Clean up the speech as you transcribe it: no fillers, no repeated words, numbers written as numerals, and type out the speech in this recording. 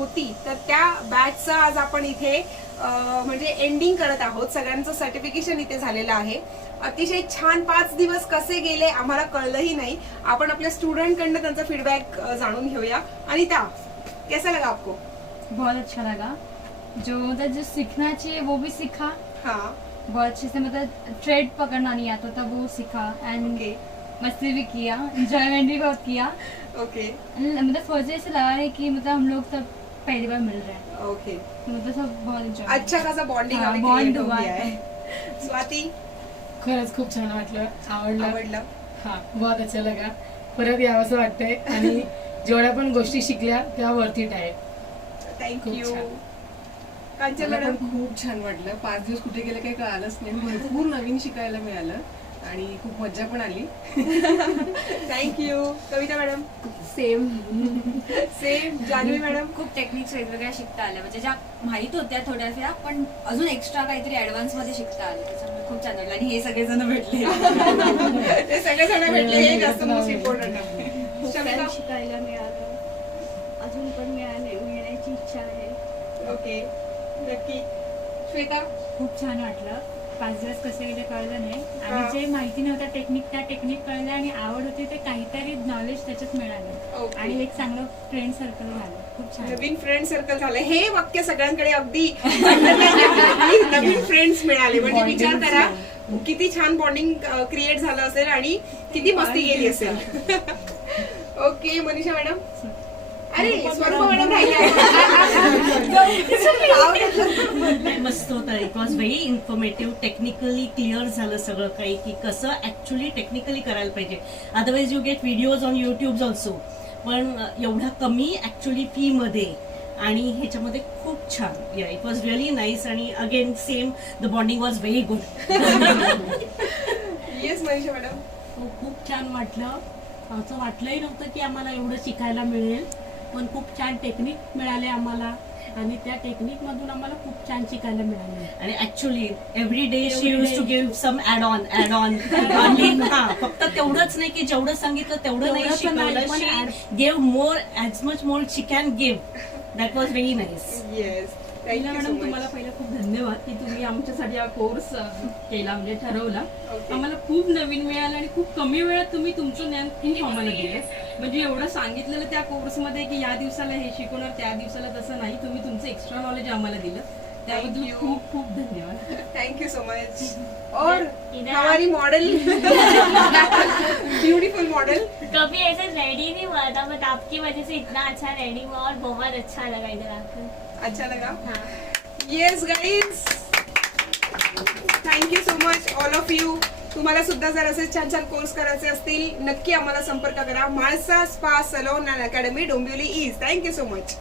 होती, तर त्या बॅचचा आज आपण इथे म्हणजे एंडिंग करत आहोत. सगळ्यांचं सर्टिफिकेशन इथे झालेलं आहे. अतिशय छान 5 दिवस कसे गेले आम्हाला कळलंही नाही. आपण आपल्या स्टूडेंट कडनं त्यांचा फीडबॅक जाणून घेऊया. अनिता, कैसा लगा आपको? बहुत अच्छा लगा, जो मतलब जो सीखना चाहिए वो भी सीखा, हाँ, बहुत अच्छे से, मतलब थ्रेड पकड़ना नहीं आता था वो सीखा, एंड ओके मस्ती भी किया, एंजॉयमेंट भी बहुत किया। ओके मतलब फर्स्ट डे से लगा है कि मतलब हम लोग सब पहली बार मिल रहे हैं, ओके. मतलब सब बहुत एंजॉय। अच्छा खासा बॉन्डिंग हाँ, आम्ही bond create हो हुआ गया है। है. स्वाती, खरंच खूप छान वाटलं, आवडलं. आवडलं? हा, बहुत अच्छा लगा. परत यावंसं वाटतंय आणि जेवढ्या पण गोष्टी शिकल्या त्या वर्थिट आहेत. थँक्यू. खूप छान. कांचन मला मॅडम, पण खूप छान वाटलं. 5 दिवस कुठे गेले काही कळालंच नाही. भरपूर नवीन शिकायला मिळालं आणि खूप मजा पण आली. Thank you. Kavita madam, same. Same. Janhavi madam, खूप टेक्निक्स वेगवेगळ्या शिकता आल्या, म्हणजे ज्या माहित होत्या थोड्याफार, पण अजून एक्स्ट्रा काहीतरी ऍडव्हान्स मध्ये शिकता आले. त्याच्यामुळे खूप छान वाटलं. आणि हे सगळेजण भेटले. ते सगळेजण भेटले हे जास्त मोस्ट इम्पॉर्टंट आहे. खूप शमिता, काही शिकायला मिळालं, अजून पण मिळण्याची इच्छा आहे. ओके, नक्की. श्वेता, खूप छान वाटलं. 5 दिवस कसे गेले कळलं नाही, हा. आणि जे माहिती नव्हतं टेक्निक, त्या टेक्निक कळलं, आणि आवड होती ते काहीतरी नॉलेज त्याच्यात मिळालं, ओके. आणि एक चांगलं फ्रेंड सर्कल झालं. खूप छान. नवीन फ्रेंड सर्कल झालं. हे वाक्य सगळ्यांकडे अगदी नवीन फ्रेंड्स मिळाले म्हणजे विचार करा किती छान बॉन्डिंग क्रिएट झालं असेल आणि किती मस्ती गेली असेल. Okay, Manisha madam. अरे स्वरूपा मॅडम राहिल्या. मस्त होतं. It was very informative. Technically clear झालं सगळं काही, की कसं ऍक्च्युली टेक्निकली करायला पाहिजे. Otherwise you get videos on YouTube also, पण एवढा कमी ऍक्च्युली फी मध्ये, आणि ह्याच्यामध्ये खूप छान. या, इट वॉज रिअली नाईस. आणि again same, the bonding was very good. Yes Manisha madam. खूप छान वाटलं. असं वाटलंही नव्हतं की आम्हाला एवढं शिकायला मिळेल, पण खूप छान टेक्निक मिळाले आम्हाला, आणि त्या टेक्निक मधून आम्हाला खूप छान शिकायला मिळाले. आणि actually every day she used to give some add on. हा, फक्त तेवढंच नाही की जेवढं सांगितलं तेवढं नाही तेवढंच नाही, शिकवलं. पण she gave more, as much more she can give. That was very nice. Yes, पहिला थँक्यू मॅडम सो तुम्हाला मच. पहिलं खूप धन्यवाद की तुम्ही आमच्यासाठी हा कोर्स केला, म्हणजे ठरवला. ओके. आम्हाला खूप नवीन मिळालं आणि खूप कमी वेळात तुम्ही तुमचं ज्ञान खूप आम्हाला दिलं. म्हणजे एवढं सांगितलेलं त्या कोर्समध्ये की या दिवसाला हे शिकवणार, त्या दिवसाला तसं नाही, तुम्ही तुमचं एक्स्ट्रा नॉलेज आम्हाला दिलं, त्याबद्दल Thank you. खूप खूप धन्यवाद. Thank you so much. और हमारी मॉडल, ब्यूटीफुल मॉडल. कभी ऐसे रेडी नहीं हुआ था, बट आपकी वजह से इतना अच्छा रेडी हुआ और बहुत अच्छा लगा इधर आकर. अच्छा लगा. हाँ. Yes guys, thank you so much all of you. तुम्हाला सुद्धा जर असे छान छान कोर्स करायचे असतील नक्की आम्हाला संपर्क करा. Mhalsa spa salon and academy, Dombivli east. Thank you so much.